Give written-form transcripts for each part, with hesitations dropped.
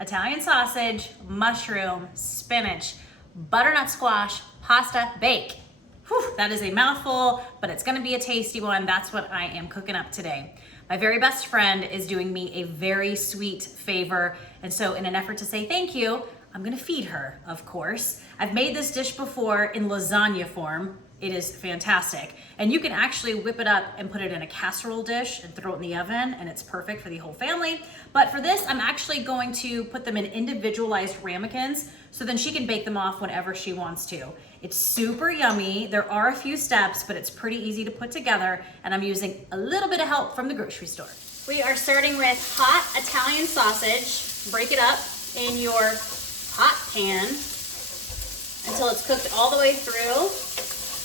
Italian sausage, mushroom, spinach, butternut squash, pasta, bake. Whew, that is a mouthful, but it's gonna be a tasty one. That's what I am cooking up today. My very best friend is doing me a very sweet favor, and so in an effort to say thank you, I'm gonna feed her, of course. I've made this dish before in lasagna form. It is fantastic. And you can actually whip it up and put it in a casserole dish and throw it in the oven, and it's perfect for the whole family. But for this, I'm actually going to put them in individualized ramekins, so then she can bake them off whenever she wants to. It's super yummy. There are a few steps, but it's pretty easy to put together, and I'm using a little bit of help from the grocery store. We are starting with hot Italian sausage. Break it up in your hot pan until it's cooked all the way through.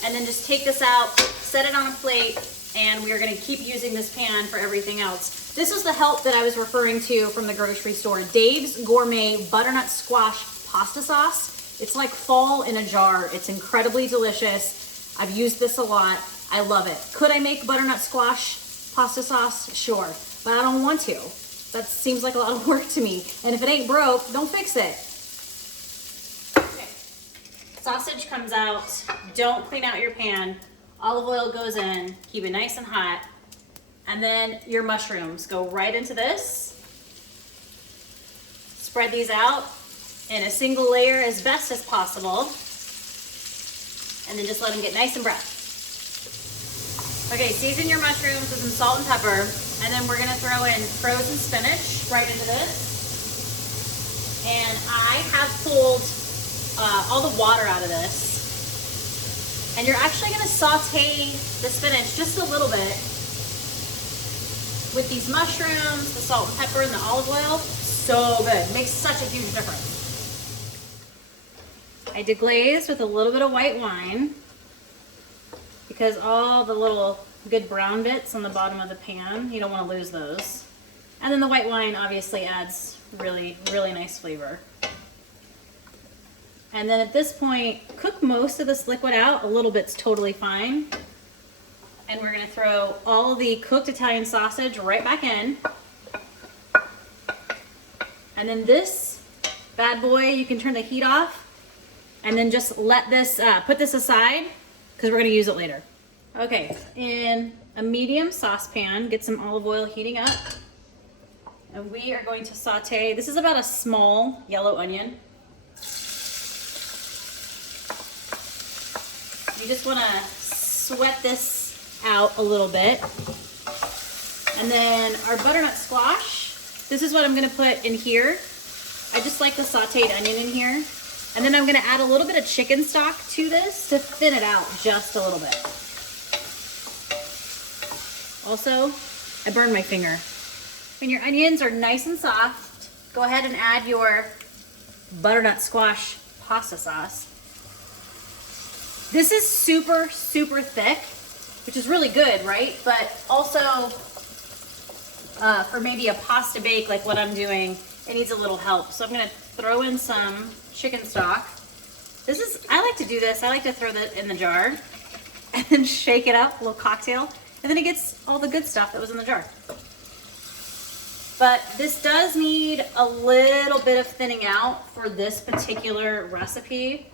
And then just take this out, set it on a plate, and we are gonna keep using this pan for everything else. This was the help that I was referring to from the grocery store. Dave's Gourmet Butternut Squash Pasta Sauce. It's like fall in a jar. It's incredibly delicious. I've used this a lot. I love it. Could I make butternut squash pasta sauce? Sure, but I don't want to. That seems like a lot of work to me. And if it ain't broke, don't fix it. Sausage comes out, don't clean out your pan. Olive oil goes in, keep it nice and hot. And then your mushrooms go right into this. Spread these out in a single layer as best as possible. And then just let them get nice and brown. Okay, season your mushrooms with some salt and pepper. And then we're gonna throw in frozen spinach right into this. And I have pulled all the water out of this. And you're actually gonna saute the spinach just a little bit with these mushrooms, the salt and pepper, and the olive oil. So good, makes such a huge difference. I deglaze with a little bit of white wine because all the little good brown bits on the bottom of the pan, you don't wanna lose those. And then the white wine obviously adds really, really nice flavor. And then at this point, cook most of this liquid out. A little bit's totally fine. And we're gonna throw all the cooked Italian sausage right back in. And then this bad boy, you can turn the heat off and then just let this, put this aside because we're gonna use it later. Okay, in a medium saucepan, get some olive oil heating up. And we are going to saute, this is about a small yellow onion. You just want to sweat this out a little bit. And then our butternut squash, this is what I'm going to put in here. I just like the sauteed onion in here. And then I'm going to add a little bit of chicken stock to this to thin it out just a little bit. Also, I burned my finger. When your onions are nice and soft, go ahead and add your butternut squash pasta sauce. This is super, super thick, which is really good, right? But also for maybe a pasta bake like what I'm doing, it needs a little help. So I'm gonna throw in some chicken stock. I like to do this. I like to throw that in the jar and then shake it up, a little cocktail, and then it gets all the good stuff that was in the jar. But this does need a little bit of thinning out for this particular recipe.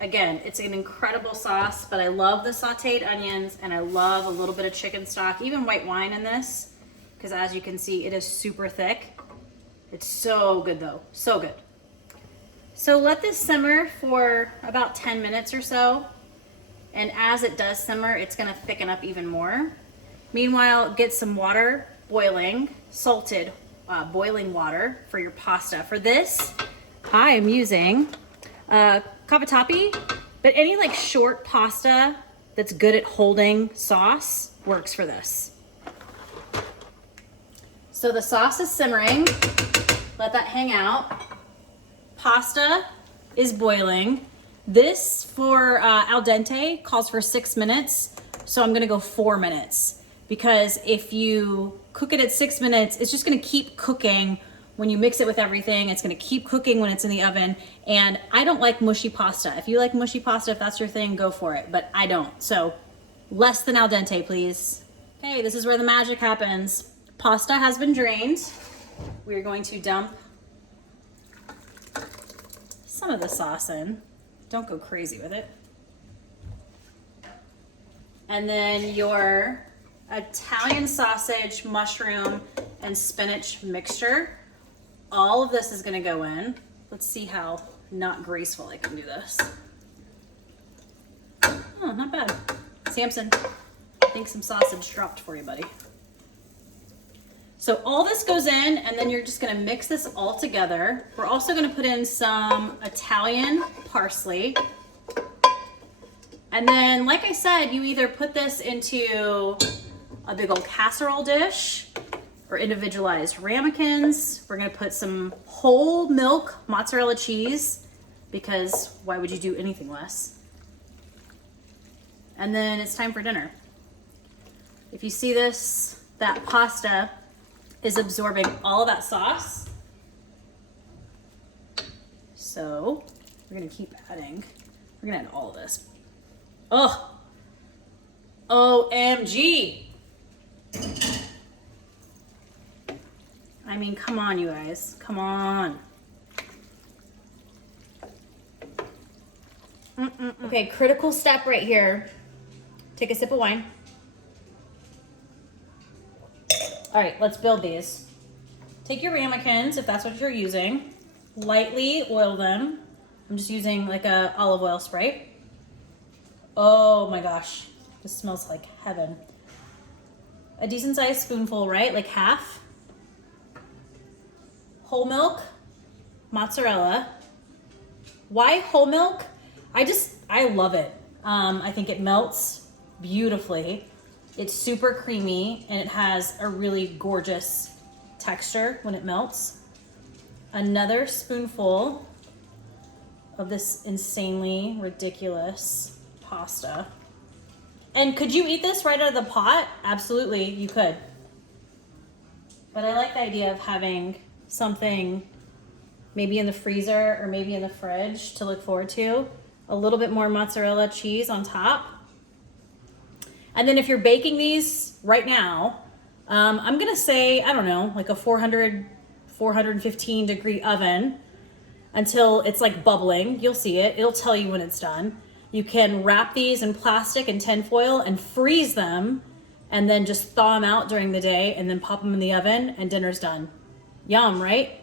Again, it's an incredible sauce, but I love the sauteed onions and I love a little bit of chicken stock, even white wine in this, because as you can see, it is super thick. It's so good though, so good. So let this simmer for about 10 minutes or so. And as it does simmer, it's gonna thicken up even more. Meanwhile, get some water boiling, salted boiling water for your pasta. For this, I am using cavatappi, but any like short pasta that's good at holding sauce works for this. So the sauce is simmering, let that hang out. Pasta is boiling. This for al dente calls for 6 minutes, so I'm gonna go 4 minutes because if you cook it at 6 minutes, it's just gonna keep cooking. When you mix it with everything, it's gonna keep cooking when it's in the oven. And I don't like mushy pasta. If you like mushy pasta, if that's your thing, go for it. But I don't. So less than al dente, please. Okay, this is where the magic happens. Pasta has been drained. We're going to dump some of the sauce in. Don't go crazy with it. And then your Italian sausage, mushroom, and spinach mixture. All of this is gonna go in. Let's see how not graceful I can do this. Oh, not bad. Samson, I think some sausage dropped for you, buddy. So all this goes in, and then you're just gonna mix this all together. We're also gonna put in some Italian parsley. And then, like I said, you either put this into a big old casserole dish or individualized ramekins. We're gonna put some whole milk mozzarella cheese, because why would you do anything less? And then it's time for dinner. If you see this, that pasta is absorbing all of that sauce. So we're gonna keep adding. We're gonna add all of this. Oh, OMG. I mean, come on, you guys, come on. Okay, critical step right here. Take a sip of wine. All right, let's build these. Take your ramekins, if that's what you're using. Lightly oil them. I'm just using like a olive oil spray. Oh my gosh, this smells like heaven. A decent sized spoonful, right? Like half. Whole milk, mozzarella. Why whole milk? I love it. I think it melts beautifully. It's super creamy and it has a really gorgeous texture when it melts. Another spoonful of this insanely ridiculous pasta. And could you eat this right out of the pot? Absolutely, you could. But I like the idea of having something maybe in the freezer or maybe in the fridge to look forward to. A little bit more mozzarella cheese on top. And then if you're baking these right now, I'm gonna say, I don't know, like a 415 degree oven until it's like bubbling. You'll see it, it'll tell you when it's done. You can wrap these in plastic and tin foil and freeze them and then just thaw them out during the day and then pop them in the oven and dinner's done. Yum, right?